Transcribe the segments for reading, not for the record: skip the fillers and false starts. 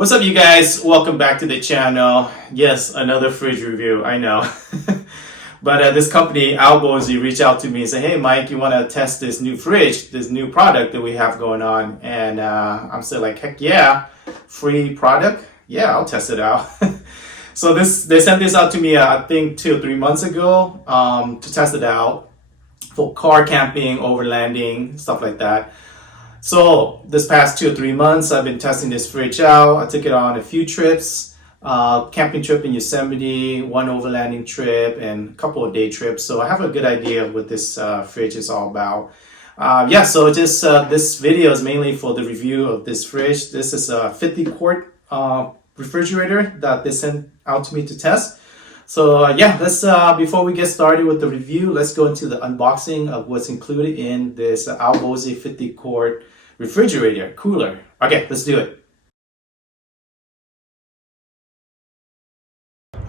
What's up, you guys? Welcome back to the channel. Yes, another fridge review, I know. But this company, AOBOSI, reached out to me and said, hey, Mike, you want to test this new fridge, this new product that we have going on? And I'm still like, heck yeah, free product? Yeah, I'll test it out. So they sent this out to me, I think 2 or 3 months ago to test it out for car camping, overlanding, stuff like that. So this past 2 or 3 months, I've been testing this fridge out. I took it on a few trips, camping trip in Yosemite, one overlanding trip, and a couple of day trips. So I have a good idea of what this fridge is all about. So just this video is mainly for the review of this fridge. This is a 50 quart refrigerator that they sent out to me to test. So let's before we get started with the review, let's go into the unboxing of what's included in this AOBOSI 50 quart refrigerator cooler. Okay, let's do it.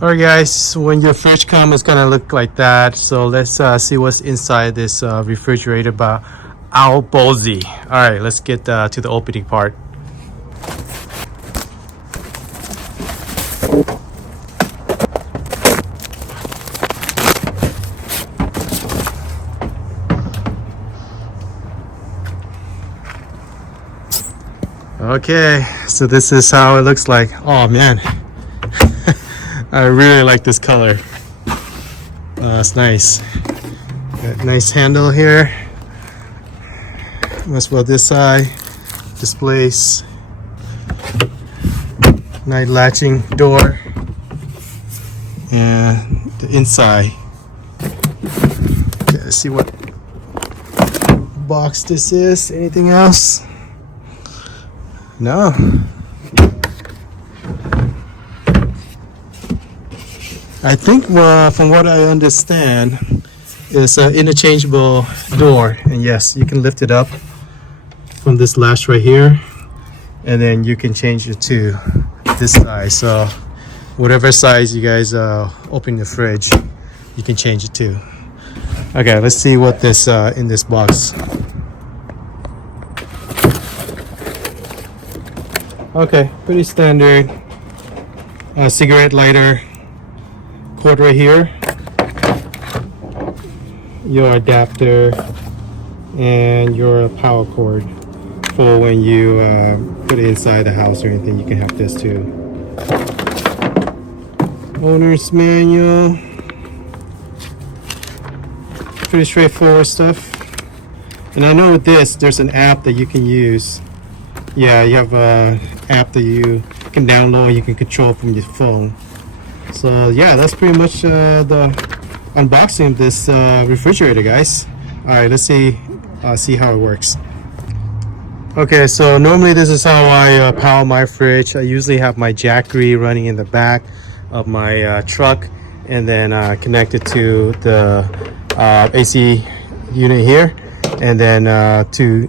Alright guys, when your fridge comes, it's gonna look like that. So let's see what's inside this refrigerator by AOBOSI. Alright, let's get to the opening part. Okay, so this is how it looks like. Oh man, I really like this color. It's nice. Got nice handle here. As well this side. Displays. Nice latching door. And the inside. Okay, let's see what box this is. Anything else? No. I think from what I understand, it's an interchangeable door, and yes, you can lift it up from this latch right here, and then you can change it to this size. So whatever size you guys open the fridge, you can change it to. Okay, let's see what this in this box. Okay, pretty standard cigarette lighter, cord right here, your adapter, and your power cord for when you put it inside the house or anything. You can have this too. Owner's manual, pretty straightforward stuff. And I know with this, there's an app that you can use. Yeah, you have an app that you can download and you can control from your phone. So yeah, that's pretty much the unboxing of this refrigerator, guys. Alright, let's see how it works. Okay, so normally this is how I power my fridge. I usually have my Jackery running in the back of my truck, and then connect it to the AC unit here, and then to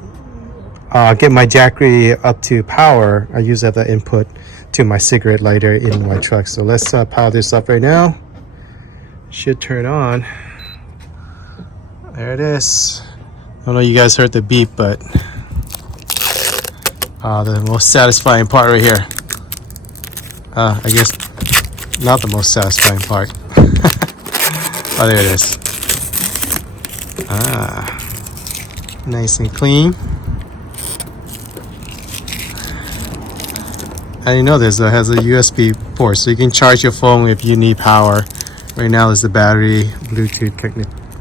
get my Jackery up to power, I use that input to my cigarette lighter in my truck. So let's power this up right now. Should turn on. There it is. I don't know if you guys heard the beep, but the most satisfying part right here. I guess not the most satisfying part. Oh, there it is. Nice and clean. I didn't know this has a USB port, so you can charge your phone if you need power. Right now is the battery, Bluetooth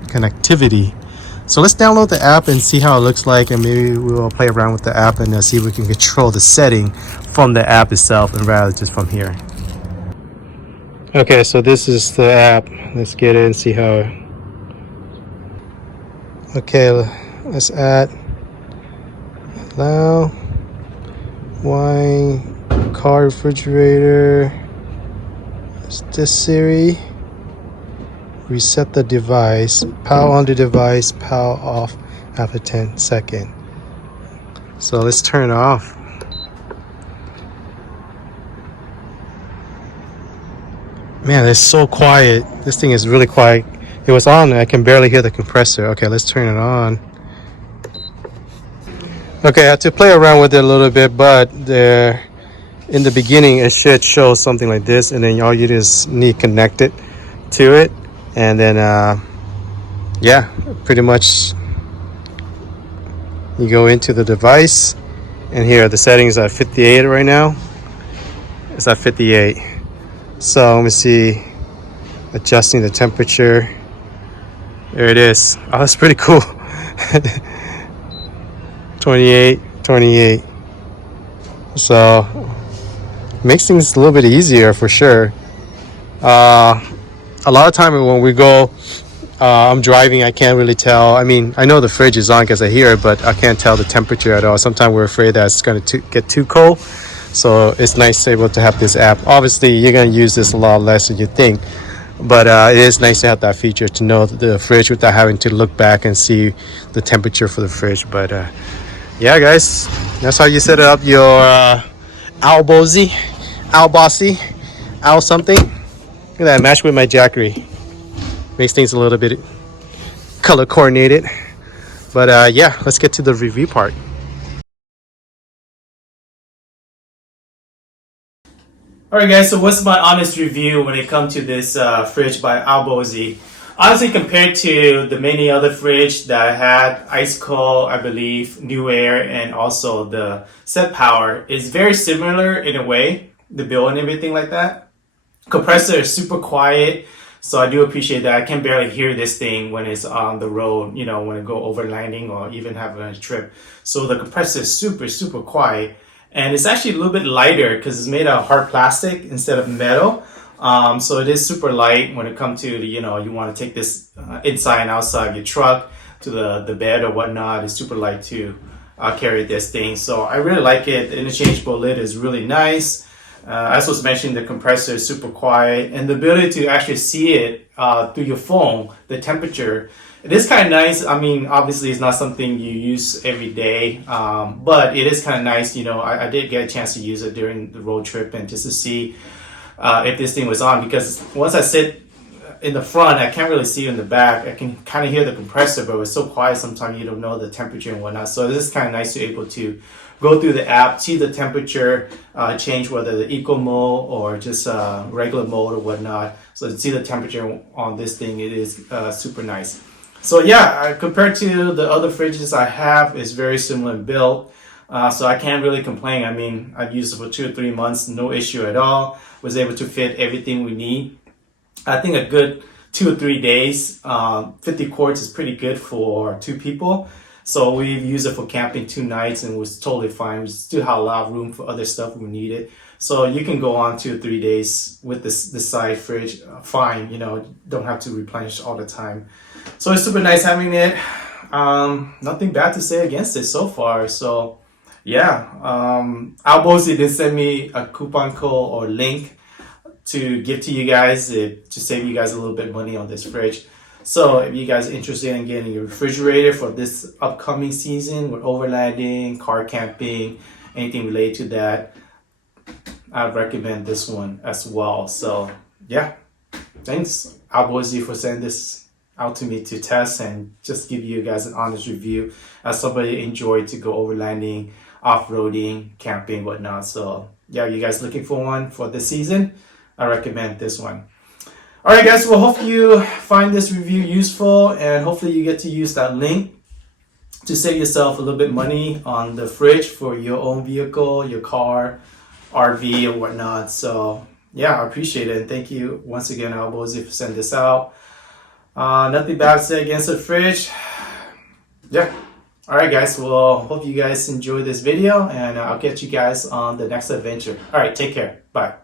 connectivity. So let's download the app and see how it looks like, and maybe we'll play around with the app and see if we can control the setting from the app itself and rather just from here. Okay, so this is the app. Let's get in and see how. Okay, let's add allow wine. Car refrigerator. It's this Siri. Reset the device. Power on the device. Power off after 10 seconds. So let's turn it off. Man, it's so quiet. This thing is really quiet. It was on. I can barely hear the compressor. Okay, let's turn it on. Okay, I had to play around with it a litthere in the beginning it should show something like this, and then all you just need connect it to it, and then yeah, pretty much you go into the device, and here the settings are 58 right now. It's at 58. So let me see, adjusting the temperature. There it is. Oh, that's pretty cool. 28, 28. So makes things a little bit easier for sure. A lot of time when we go, I'm driving, I can't really tell. I mean, I know the fridge is on because I hear it, but I can't tell the temperature at all. Sometimes we're afraid that it's going to get too cold. So it's nice to be able to have this app. Obviously, you're going to use this a lot less than you think, but it is nice to have that feature to know the fridge without having to look back and see the temperature for the fridge. But yeah, guys, that's how you set up your AOBOSI something. Look at that, match with my Jackery. Makes things a little bit color coordinated. But yeah, let's get to the review part. Alright guys, so what's my honest review when it comes to this fridge by AOBOSI? Honestly, compared to the many other fridge that I had, Ice Cold, I believe, New Air, and also the Set Power, is very similar in a way, the build and everything like that. Compressor is super quiet, so I do appreciate that. I can barely hear this thing when it's on the road, you know, when I go overlanding or even having a trip. So the compressor is super, super quiet. And it's actually a little bit lighter because it's made out of hard plastic instead of metal. So it is super light when it comes to, you know, you want to take this inside and outside your truck to the bed or whatnot. It's super light to carry this thing. So I really like it. The interchangeable lid is really nice. As was mentioned, the compressor is super quiet, and the ability to actually see it through your phone, the temperature, it is kind of nice. I mean, obviously it's not something you use every day, but it is kind of nice. You know, I did get a chance to use it during the road trip and just to see if this thing was on, because once I sit in the front, I can't really see in the back. I can kind of hear the compressor, but it's so quiet sometimes you don't know the temperature and whatnot. So this is kind of nice to be able to go through the app, see the temperature, change whether the eco mode or just regular mode or whatnot. So to see the temperature on this thing, it is super nice. So yeah, compared to the other fridges I have, it's very similar in build. So I can't really complain. I mean, I've used it for 2 or 3 months, no issue at all. Was able to fit everything we need. I think a good 2 or 3 days, 50 quarts is pretty good for 2 people. So we've used it for camping 2 nights and it was totally fine. We still have a lot of room for other stuff we needed. So you can go on 2 or 3 days with this side fridge, fine. You know, don't have to replenish all the time. So it's super nice having it. Nothing bad to say against it so far. So yeah, AOBOSI did send me a coupon code or link to give to you guys to save you guys a little bit of money on this fridge. So if you guys are interested in getting your refrigerator for this upcoming season with overlanding, car camping, anything related to that, I recommend this one as well. So yeah, thanks AOBOSI for sending this out to me to test and just give you guys an honest review as somebody enjoyed to go overlanding, off-roading, camping, whatnot. So yeah, you guys looking for one for this season? I recommend this one. Alright guys, well hope you find this review useful and hopefully you get to use that link to save yourself a little bit money on the fridge for your own vehicle, your car, RV or whatnot. So yeah, I appreciate it and thank you once again AOBOSI for sending this out. Nothing bad to say against the fridge. Yeah. Alright guys, well hope you guys enjoyed this video and I'll catch you guys on the next adventure. Alright, take care. Bye.